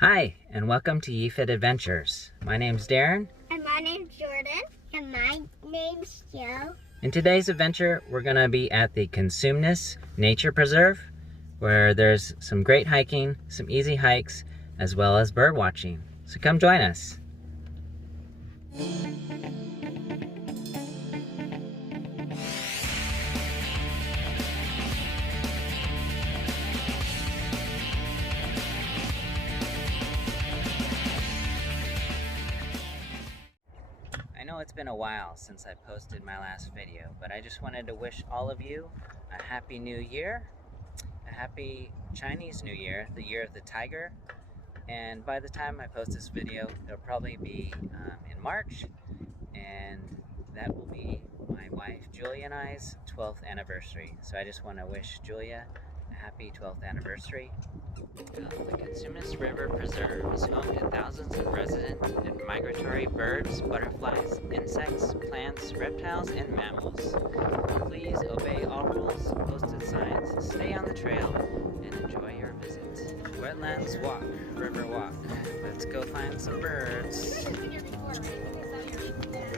Hi, and welcome to YeeFit Adventures. My name's Darren. And my name's Jordan. And my name's Joe. In today's adventure, we're going to be at the Consumnes Nature Preserve, where there's some great hiking, some easy hikes, as well as bird watching. So come join us. I know it's been a while since I posted my last video, but I just wanted to wish all of you a happy new year, a happy Chinese New Year, the year of the tiger. And by the time I post this video, it'll probably be in March, and that will be my wife Julia and I's 12th anniversary. So I just want to wish Julia a happy 12th anniversary. The Cosumnes River Preserve is home to thousands of resident and migratory birds, butterflies, insects, plants, reptiles, and mammals. Please obey all rules, posted signs, stay on the trail, and enjoy your visit. Wetlands Walk, River Walk. Let's go find some birds. What do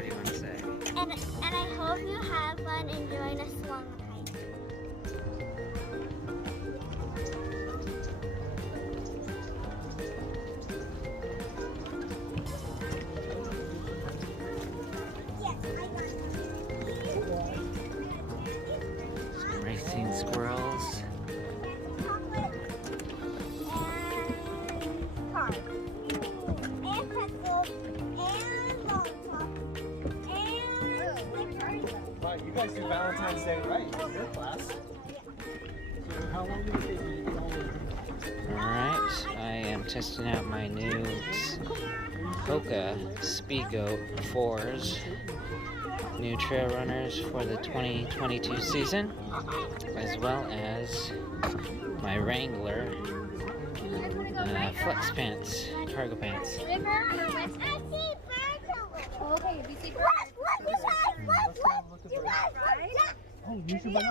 you want to say? And I hope you have fun enjoying this long hike. Some racing squirrels. You guys do Valentine's Day right in your class. So how long did it take you to get all those? Alright, I am testing out my new Hoka Speedgoat 4s. New trail runners for the 2022 season, as well as my Wrangler flex pants, cargo pants.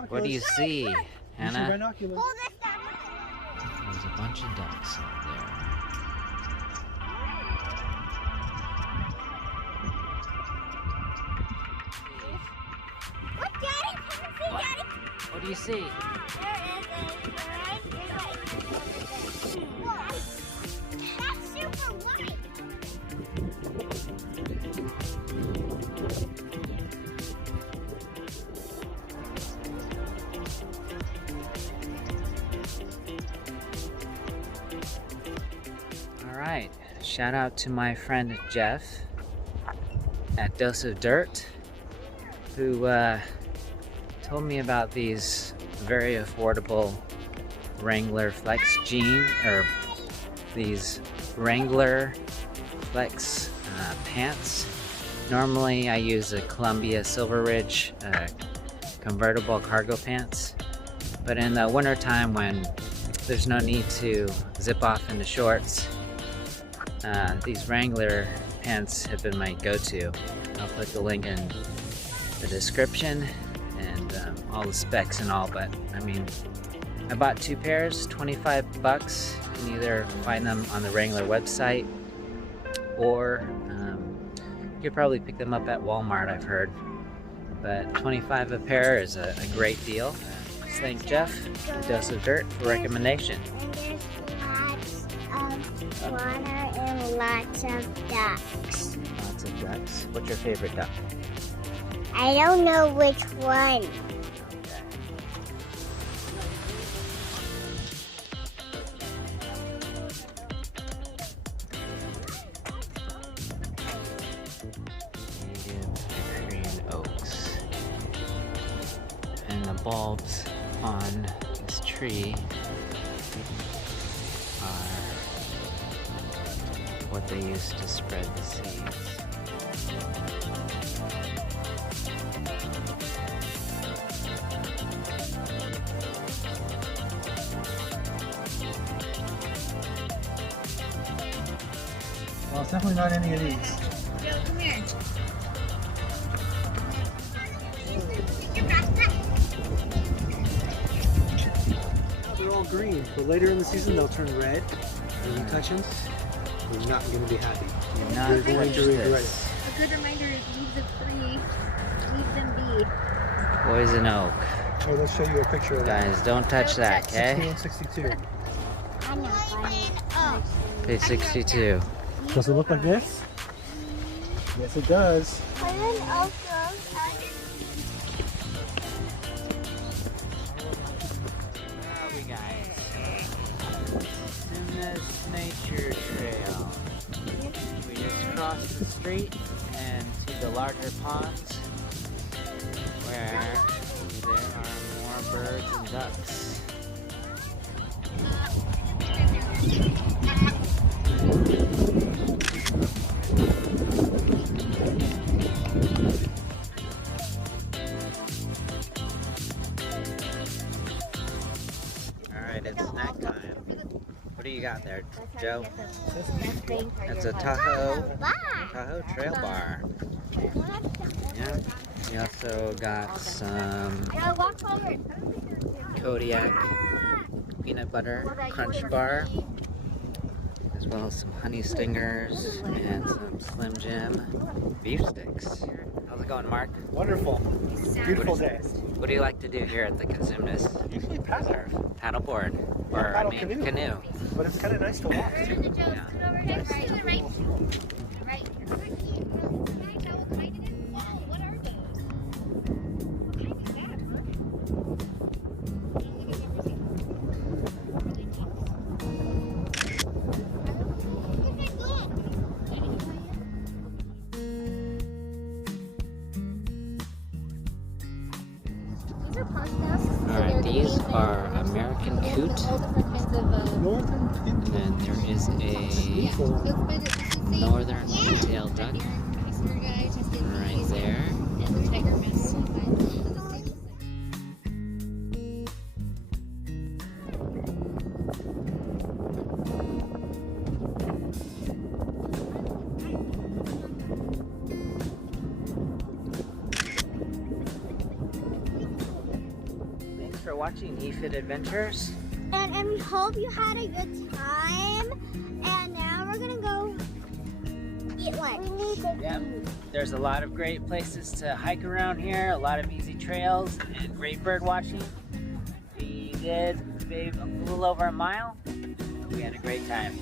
What do you see, Hannah? There's a bunch of ducks out there. Look, Daddy! Come and see, Daddy! What do you see? That's super white! Alright, shout out to my friend Jeff at Dose of Dirt, who told me about these very affordable Wrangler Flex jeans, or these Wrangler Flex pants. Normally I use a Columbia Silver Ridge convertible cargo pants, but in the winter time when there's no need to zip off into shorts, these Wrangler pants have been my go-to. I'll put the link in the description and all the specs and all, but I mean, I bought 2 pairs, 25 bucks. You can either find them on the Wrangler website, or you could probably pick them up at Walmart, I've heard. But 25 a pair is a great deal. Thank Jeff, Dose of Dirt, for recommendation. And there's lots of water and lots of ducks. Lots of ducks. What's your favorite duck? I don't know which one. Native Korean oaks. And the bulbs on this tree are what they use to spread the seeds. Well, it's definitely not any of these. Joe, come here. They're all green, but later in the season they'll turn red. you touch him, you're not going to be happy. Do not You're going touch to regret this. A good reminder is leave the tree, leave them be. Poison oak. Oh, let's show you a picture of that. Guys, don't touch that, okay? 6162. I'm not finding Page 62. Does it look like this? Yes, it does. We guys. Consumnes Nature Trail. We just crossed the street and to the larger ponds where there are more birds and ducks. Alright, it's snack time. What do you got there, Joe? That's a Tahoe Trail Bar. Yeah. We also got some Kodiak peanut butter crunch bar, as well as some honey stingers and some Slim Jim beef sticks. How's it going, Mark? Wonderful. Beautiful day. What do you like to do here at the Consumnes Usually paddle. Preserve? Paddleboard. Or, Paddle I mean, canoe. canoe. But it's kind of nice to walk too. Alright, these are American coot, Northern and then there is a northern red-tailed duck right there. Thanks for watching YeeFit Adventures. And we hope you had a good time. And now we're gonna go eat lunch. Yep. There's a lot of great places to hike around here, a lot of easy trails, and great bird watching. We did a little over a mile. We had a great time.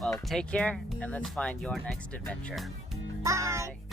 Well, take care, and let's find your next adventure. Bye. Bye.